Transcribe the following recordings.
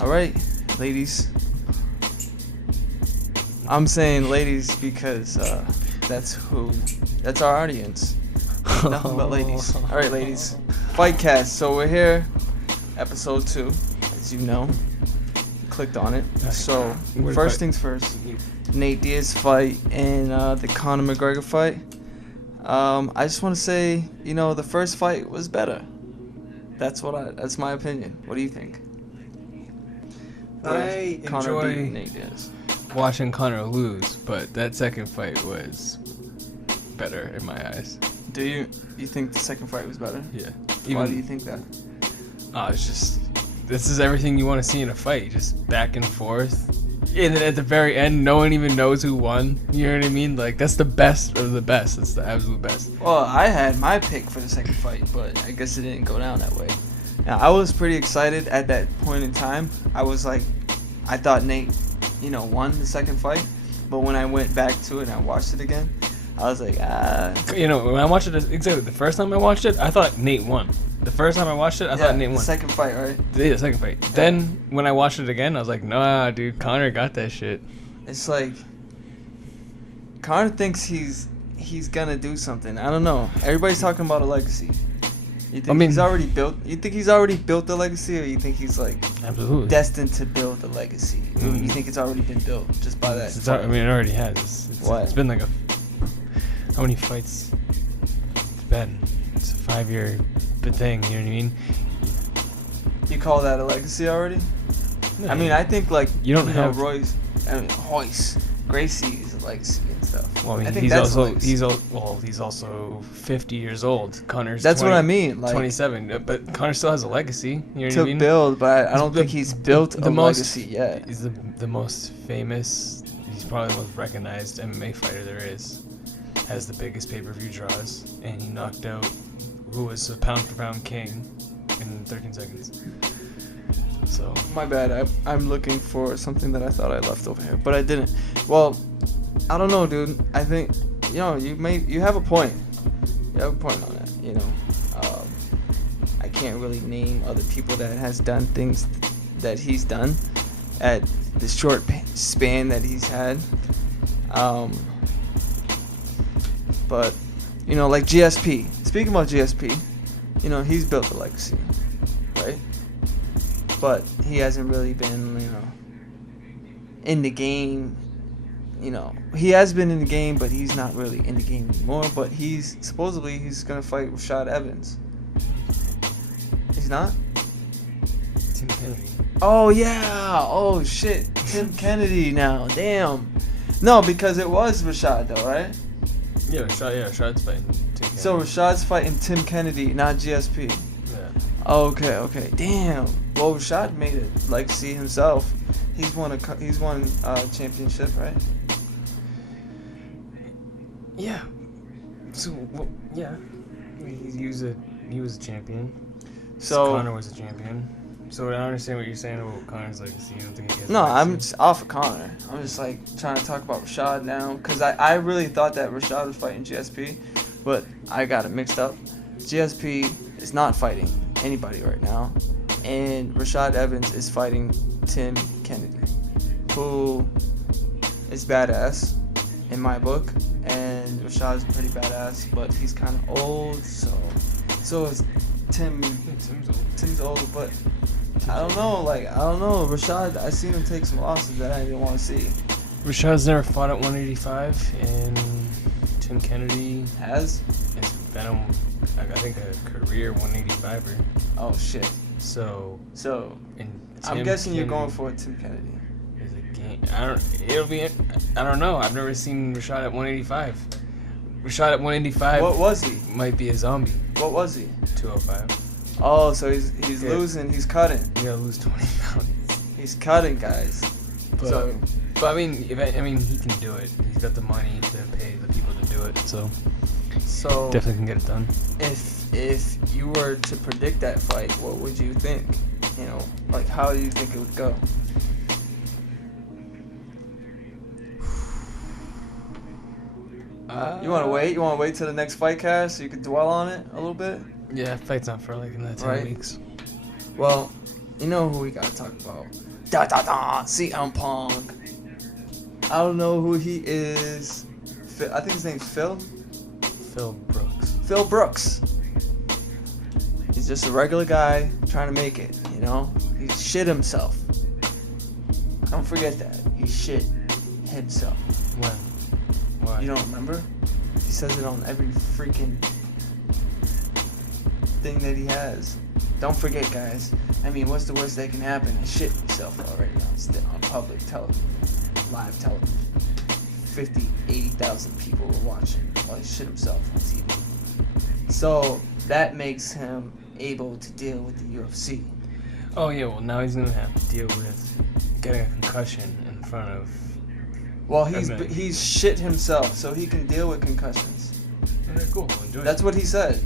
Alright, ladies. I'm saying ladies because that's our audience. Nothing but ladies. Alright, ladies. Fightcast. So we're here, episode 2, as you know. Clicked on it. So first things first. Nate Diaz fight and the Conor McGregor fight. I just want to say, the first fight was better. That's my opinion. What do you think? I Conor beat enjoy Nate Diaz. watching Conor lose, but that second fight was better in my eyes. Do you think the second fight was better? Yeah. Why do you think that? It's just, this is everything you want to see in a fight, just back and forth. And then at the very end, no one even knows who won. You know what I mean? Like, that's the best of the best. It's the absolute best. Well, I had my pick for the second fight, but I guess it didn't go down that way. Now, I was pretty excited at that point in time. I was like, I thought Nate, won the second fight. But when I went back to it and I watched it again, I was like, When I watched it, exactly the first time I watched it, I thought Nate won. The first time I watched it, I thought Nate won. The second fight, right? Yeah, the second fight. Yeah. Then, when I watched it again, I was like, nah, dude, Conor got that shit. It's like, Conor thinks he's gonna do something. I don't know. Everybody's talking about a legacy. You think he's already built? You think he's already built the legacy, or you think he's absolutely destined to build the legacy? You think it's already been built just by that? It already has. It's been like how many fights? It's been. It's a 5-year thing. You know what I mean? You call that a legacy already? No, I mean, I think have Royce, Gracie is a legacy and stuff. Well, I mean, I think he's also 50 years old. Connor's that's what I mean. 27, but Conor still has a legacy. You know what I mean? To build, but I don't think he's built a legacy yet. He's the most famous. He's probably the most recognized MMA fighter there is. Has the biggest pay-per-view draws, and he knocked out who was a pound-for-pound king in 13 seconds. So my bad. I'm looking for something that I thought I left over here, but I didn't. Well, I don't know, dude. I think you have a point. You have a point on that. I can't really name other people that has done things that he's done at the short span that he's had. But like GSP. Speaking about GSP, he's built a legacy, right? But he hasn't really been, in the game. He has been in the game, but he's not really in the game anymore. But he's gonna fight Rashad Evans. He's not? Tim Kennedy. Oh yeah. Oh shit. Tim Kennedy now. Damn. No, because it was Rashad though, right? Yeah, Rashad's fighting Tim Kennedy. So Rashad's fighting Tim Kennedy, not GSP. Yeah. Okay. Damn. Well, Rashad made it legacy himself. He's won a championship, right? Yeah. So yeah, he was a champion. So Conor was a champion. So I don't understand what you're saying about Conor's legacy. You don't think he has No, a legacy? I'm just off of Conor. I'm just trying to talk about Rashad now, because I really thought that Rashad was fighting GSP, but I got it mixed up. GSP is not fighting anybody right now, and Rashad Evans is fighting Tim Kennedy, who is badass in my book, and Rashad's pretty badass, but he's kind of old, so is Tim. Tim's old, but I don't know. Rashad, I seen him take some losses that I didn't want to see. Rashad's never fought at 185, and Tim Kennedy has been, I think, a career 185er. Oh shit. So I'm guessing you're going for Tim Kennedy. Is a game. I don't know. I've never seen Rashad at 185. Rashad at 185. What was he? Might be a zombie. What was he? 205. Oh, so he's losing. He's cutting. You gotta lose 20 pounds. He's cutting, guys. But I mean, he can do it. He's got the money to pay the people to do it. So definitely can get it done. If you were to predict that fight, what would you think? How do you think it would go? You want to wait? You want to wait till the next Fightcast so you can dwell on it a little bit? Yeah, fight's not for like another 10 weeks. Well, you know who we gotta talk about? CM Punk. I don't know who he is. I think his name's Phil. Phil Brooks. Phil Brooks. He's just a regular guy trying to make it, you know? He shit himself. Don't forget that. He shit himself. When? Why? You don't remember? He says it on every freaking thing that he has. Don't forget, guys. I mean, what's the worst that can happen? I shit myself already on public television, live television. 50, 80,000 people were watching while he shit himself on TV. So that makes him able to deal with the UFC. Oh yeah, well now he's gonna have to deal with getting a concussion in front of. Well, he's shit himself, so he can deal with concussions. Okay, cool. Enjoy. That's what he said.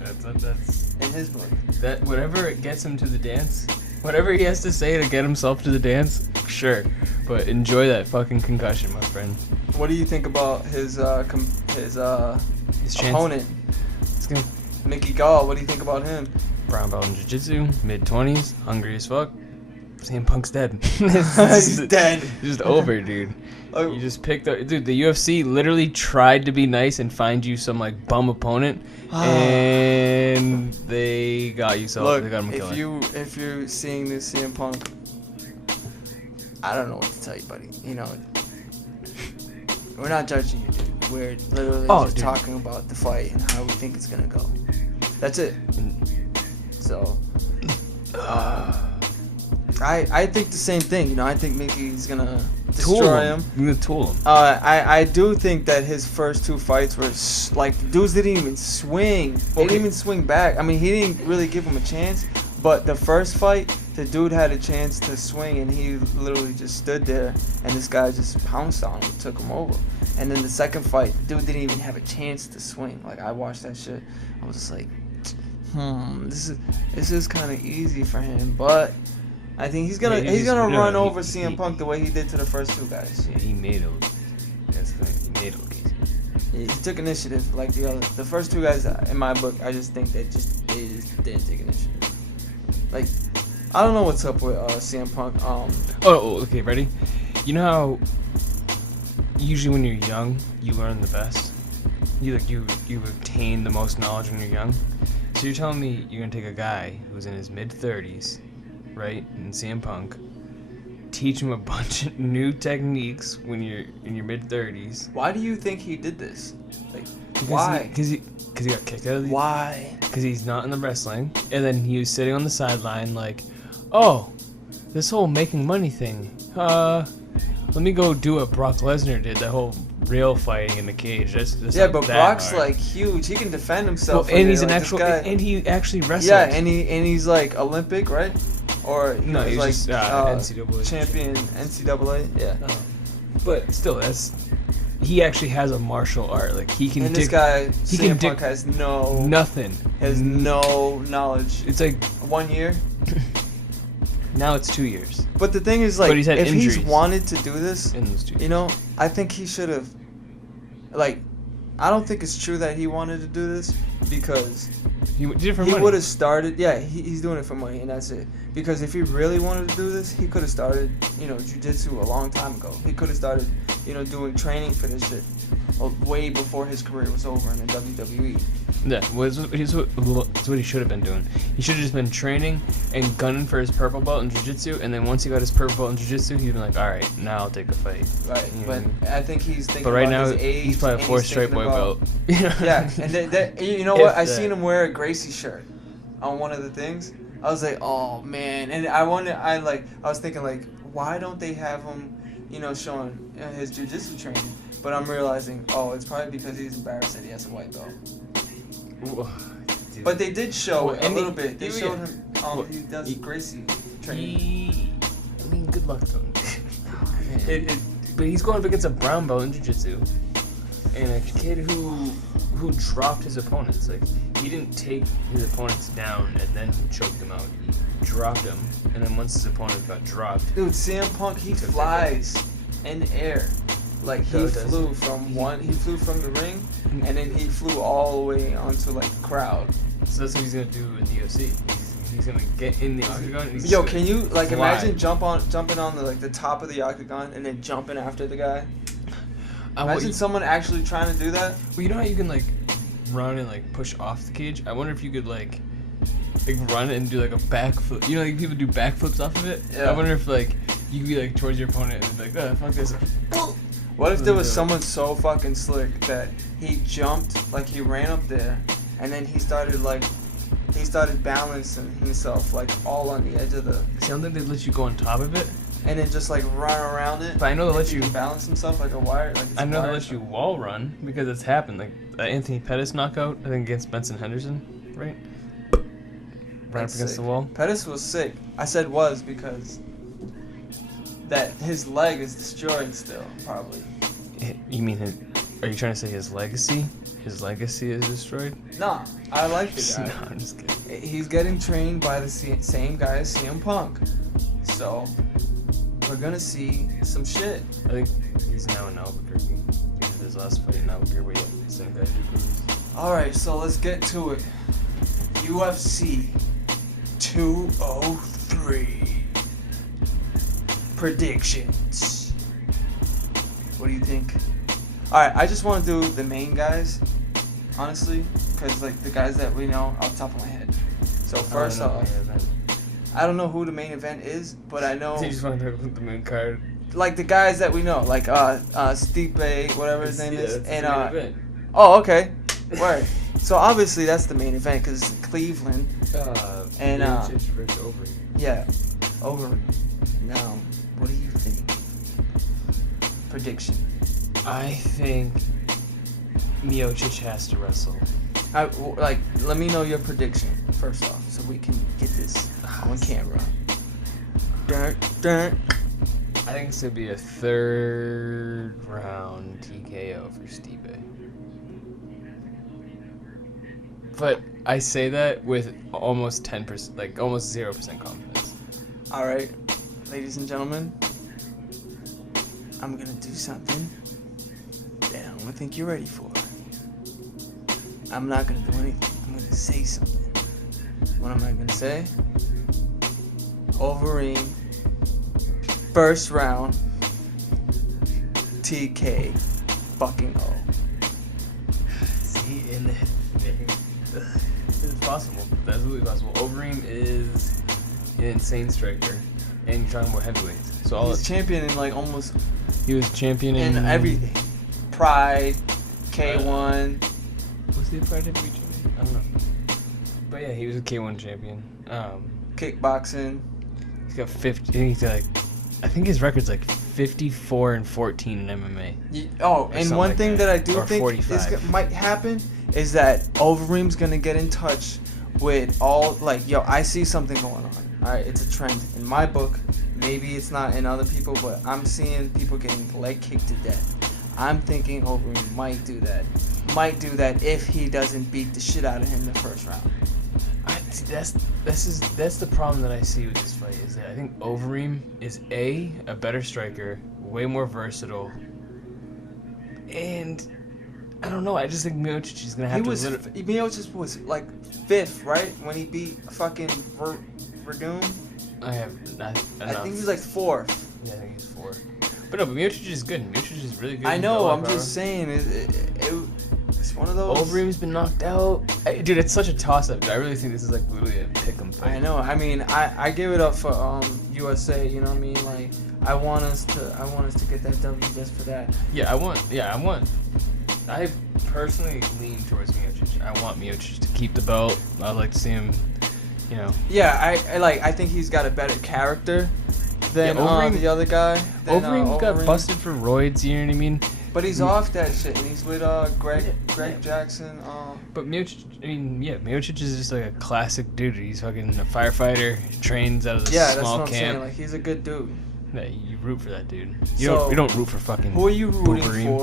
That's in his book. That whatever gets him to the dance, whatever he has to say to get himself to the dance, sure. But enjoy that fucking concussion, my friend. What do you think about his opponent? It's gonna Mickey Gall. What do you think about him? brown belt in jiu-jitsu, mid-20s, hungry as fuck. CM Punk's dead. He's dead. Just over, dude. You just picked up, dude. The UFC literally tried to be nice and find you some like bum opponent, and they got you. So look, they got him killed. if you're seeing this CM Punk, I don't know what to tell you, buddy. You know, we're not judging you, dude. We're literally just talking about the fight and how we think it's gonna go. That's it. So, I think the same thing. You know, I think Mickey's gonna destroy him. You're gonna tool him. I do think that his first two fights were like dudes didn't even swing. They didn't even swing back. I mean, he didn't really give him a chance. But the first fight, the dude had a chance to swing, and he literally just stood there, and this guy just pounced on him, took him over. And then the second fight, the dude didn't even have a chance to swing. Like, I watched that shit, I was just like, this is kind of easy for him. But I think he's gonna run over CM Punk the way he did to the first two guys. Yeah, he made it. That's the thing. He made it. He took initiative like the first two guys. In my book, I just think they just didn't take initiative. Like, I don't know what's up with CM Punk. Okay, ready? You know how usually when you're young, you learn the best. You obtain the most knowledge when you're young. So you're telling me you're gonna take a guy who's in his mid-30s, right, and CM Punk, teach him a bunch of new techniques when you're in your mid-30s. Why do you think he did this? Like, why? Because he got kicked out of the... Why? Because he's not in the wrestling, and then he was sitting on the sideline like, oh, this whole making money thing. Let me go do what Brock Lesnar did, that whole real fighting in the cage. That's but Brock's hard. Like huge. He can defend himself. Well, and he's an actual, and he actually wrestled. Yeah, and he's like Olympic, right? Or he's like just, NCAA champion, NCAA. Yeah. But still, he actually has a martial art. Like he can. And this guy, CM Punk, has nothing. Has no knowledge. It's like 1 year. Now it's 2 years. But the thing is, like, if injuries he's wanted to do this, you know, I think he should have. Like, I don't think it's true that he wanted to do this because he did it for money. He would have started. Yeah, he's doing it for money, and that's it. Because if he really wanted to do this, he could have started, jiu-jitsu a long time ago. He could have started, doing training for this shit way before his career was over in the WWE. Yeah, that's what he should have been doing. He should have just been training and gunning for his purple belt in jiu-jitsu, and then once he got his purple belt in jiu-jitsu, he'd been like, all right, now I'll take a fight. Right, but I think he's thinking but right about now, his age. He's probably a 4-stripe white belt. Yeah, and you know what? I seen him wear a Gracie shirt on one of the things. I was like, oh man, and I was thinking like, why don't they have him, showing his jiu-jitsu training? But I'm realizing, it's probably because he's embarrassed that he has a white belt. Dude. But they did show it a little bit. They showed him. He does Gracie training. I mean, good luck to him. But he's going up against a brown belt in jiu-jitsu, and a kid who dropped his opponents. Like, he didn't take his opponents down and then choked them out. He dropped them, and then once his opponent got dropped, dude, CM Punk, he flies in the air. Like he flew from the ring, and then he flew all the way onto like the crowd. So that's what he's gonna do in the UFC. He's gonna get in the octagon. And Yo, can you like imagine jumping on the top of the octagon and then jumping after the guy? Imagine someone actually trying to do that. Well, you know how you can like run and like push off the cage? I wonder if you could like run and do like a backflip. You know, like people do backflips off of it. Yeah. I wonder if like you could be like towards your opponent and be like, oh, fuck this. What if there was someone so fucking slick that he jumped, like he ran up there, and then he started balancing himself like all on the edge of the. I don't think they'd let you go on top of it. And then just like run around it. But I know they let you balance himself like a wire. Like I know they let you wall run because it's happened. Like Anthony Pettis knockout, I think against Benson Henderson, right? Right up against the wall. Pettis was sick. I said was because that his leg is destroyed still, probably. You mean are you trying to say his legacy? His legacy is destroyed? Nah, I like the guy. No, I'm just kidding. He's getting trained by the same guy as CM Punk. So, we're gonna see some shit. I think he's now in Albuquerque. He did his last fight in Albuquerque where the same guy did. Alright, so let's get to it. UFC 203. Predictions. What do you think? Alright, I just want to do the main guys, honestly, because like the guys that we know off the top of my head. So first off, I don't know who the main event is, but I know. You just want to talk about the main card. Like the guys that we know, like Stipe, whatever his name is, and oh, okay, right. So obviously that's the main event because it's Cleveland, and yeah, over. Now, what do you think? Prediction. I think Miocic has to wrestle. Let me know your prediction first off, so we can get this on camera. I think it's gonna be a third round TKO for Stipe. But I say that with almost 10%, like almost 0% confidence. All right, ladies and gentlemen, I'm gonna do something that I don't think you're ready for. I'm not gonna do anything. I'm gonna say something. What am I gonna say? Overeem. First round. TK. Fucking O. See, it's possible. That's absolutely possible. Overeem is an insane striker, and you're talking about heavyweights. So he's champion in like almost. He was champion in everything. Pride, K1. Was he a Pride heavyweight champion? I don't know. But yeah, he was a K1 champion. Kickboxing. He's got 50. I think his record's like 54-14 in MMA. And one thing that I do think might happen is that Overeem's gonna get in touch with all I see something going on. All right, it's a trend in my book. Maybe it's not in other people, but I'm seeing people getting leg kicked to death. I'm thinking Overeem might do that. Might do that if he doesn't beat the shit out of him in the first round. That's the problem that I see with this fight is that I think Overeem is a better striker, way more versatile, and I don't know. I just think Miocic is gonna have Miocic was like 5th, right, when he beat fucking Verdum. I think he's like 4th. Yeah, I think he's 4th. But no, but Miocic is good. Miocic is really good. I know. I'm just saying it's one of those. Overeem's been knocked out. Dude, it's such a toss-up. I really think this is like literally a pick'em fight. I know. I mean, I give it up for USA. You know what I mean? Like, I want us to get that W just for that. I want. I personally lean towards Miocic. I want Miocic to keep the belt. I'd like to see him. You know. Yeah, I think he's got a better character than the other guy. Overeem got busted for roids. You know what I mean? But he's off that shit, and he's with Greg Jackson. But Miocic, Miocic is just like a classic dude. He's fucking a firefighter. He trains out of the small camp. Yeah, that's what I'm saying. Like, he's a good dude. Yeah, you root for that dude. You don't root for fucking. Who are you rooting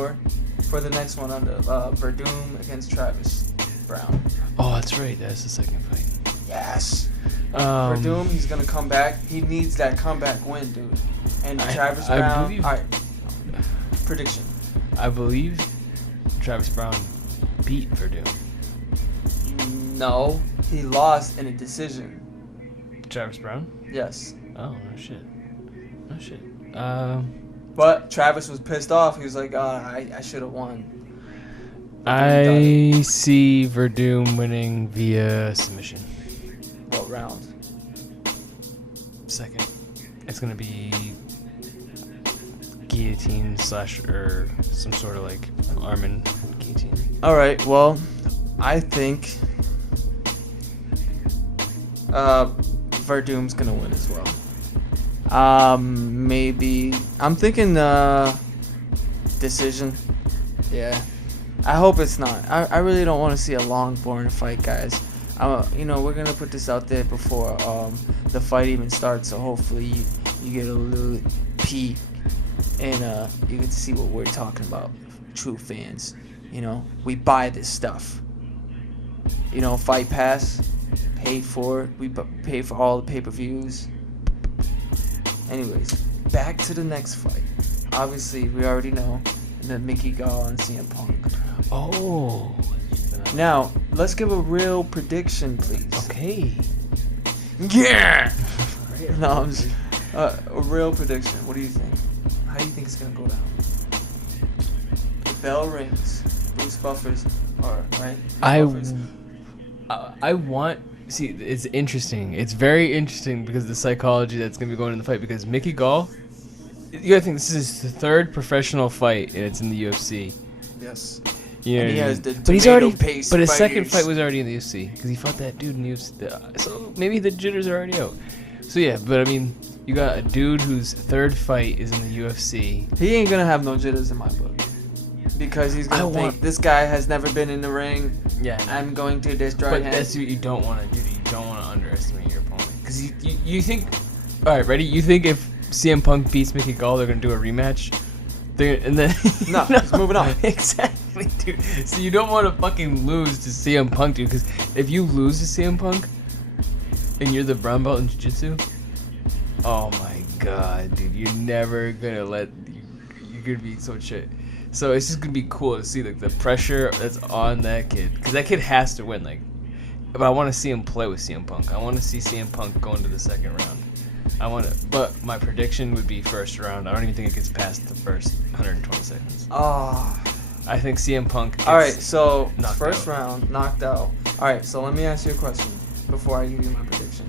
for the next one under Verdum against Travis Brown? Oh, that's right. That's the second fight. Yes. Verdum, he's gonna come back. He needs that comeback win, dude. And Travis Brown. Prediction. I believe Travis Brown beat Verdum. No, he lost in a decision. Travis Brown? Yes. Oh, no shit. No shit. But Travis was pissed off. He was like, I should have won. I see Verdum winning via submission. What round? Second. It's going to be guillotine / or some sort of like arm and guillotine. All right. Well, I think Verdum's gonna win as well. Maybe I'm thinking decision. Yeah. I hope it's not. I really don't want to see a long, boring fight, guys. We're gonna put this out there before the fight even starts, so hopefully you get a little peek and you get to see what we're talking about. True fans, we buy this stuff. Fight Pass, paid for it. We pay for all the pay-per-views. Anyways, back to the next fight. Obviously, we already know the Mickey Gall and CM Punk. Oh. Now, let's give a real prediction, please. Okay. Yeah! No, I'm just... a real prediction. What do you think? How do you think it's going to go down? The bell rings. Bruce Buffers are, right? I want... See, it's interesting. It's very interesting because of the psychology that's going to be going in the fight. Because Mickey Gall... You gotta think this is his third professional fight, and it's in the UFC. Yes. You know, and he has the but he's already. paste But his fighters. second fight was already in the UFC because he fought that dude in the UFC. So maybe the jitters are already out. So yeah, but I mean, you got a dude whose third fight is in the UFC. He ain't gonna have no jitters in my book because he's gonna think this guy has never been in the ring. Yeah. I'm going to destroy But him. that's what you don't want to do. You don't want to underestimate your opponent because you think. All right, ready? You think if CM Punk beats Mickey Gall, they're gonna do a rematch. And then no, he's moving on. Exactly, dude. So you don't want to fucking lose to CM Punk, dude. Because if you lose to CM Punk, and you're the brown belt in jiu-jitsu, oh my god, dude, you're never gonna you're gonna be so shit. So it's just gonna be cool to see like the pressure that's on that kid, because that kid has to win. But I want to see him play with CM Punk. I want to see CM Punk go into the second round. But my prediction would be first round. I don't even think it gets past the first 120 seconds. Oh. I think CM Punk gets All right, so out. first round, knocked out. All right, so let me ask you a question before I give you my prediction.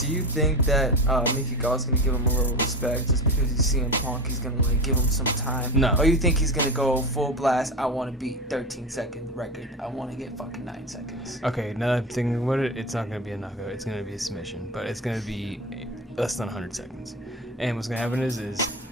Do you think that Mickey Gall's going to give him a little respect just because he's CM Punk? He's going to give him some time? No. Or you think he's going to go full blast, I want to beat 13-second record. I want to get fucking 9 seconds. Okay, now that I'm thinking about it, it's not going to be a knockout. It's going to be a submission. But it's going to be less than 100 seconds. And what's going to happen is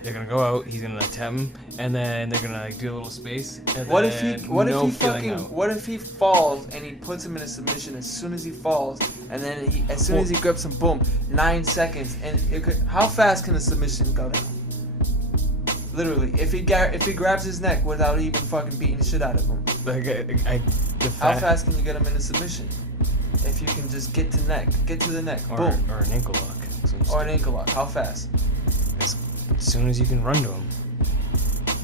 they're going to go out, he's going to tap him, and then they're going to do a little space. And what if he falls and he puts him in a submission as soon as he falls, and then as soon as he grips him, boom, 9 seconds, and how fast can a submission go down? Literally, if he grabs his neck without even fucking beating the shit out of him. How fast can you get him in a submission? If you can just get to the neck, boom. Or an ankle lock. Or an ankle lock. How fast? As soon as you can run to him.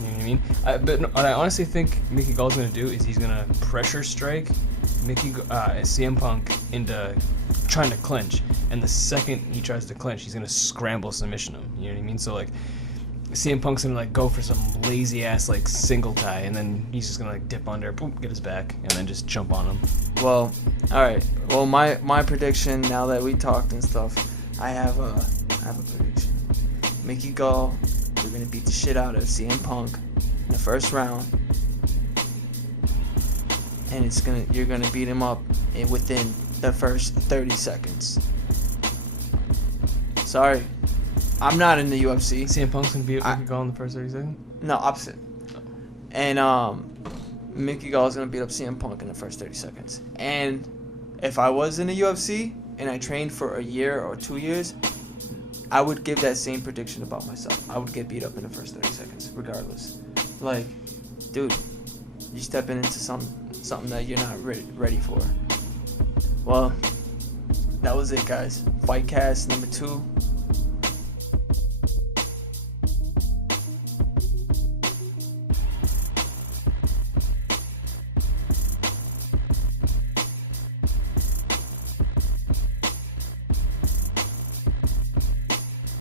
You know what I mean? But what I honestly think Mickey Gall's going to do is he's going to pressure strike CM Punk into trying to clinch. And the second he tries to clinch, he's going to scramble submission him. You know what I mean? So, CM Punk's going to, go for some lazy-ass, single tie. And then he's just going to, dip under, boom, get his back, and then just jump on him. Well, all right. Well, my prediction, now that we talked and stuff, I have a prediction. Mickey Gall, you're gonna beat the shit out of CM Punk in the first round, and you're gonna beat him up within the first 30 seconds. Sorry, I'm not in the UFC. CM Punk's gonna beat Mickey Gall in the first 30 seconds? No, opposite. Oh. And Mickey Gall's gonna beat up CM Punk in the first 30 seconds. And if I was in the UFC and I trained for a year or 2 years, I would give that same prediction about myself. I would get beat up in the first 30 seconds, regardless. Dude, you stepping into something that you're not ready for. Well, that was it, guys. Fightcast number 2.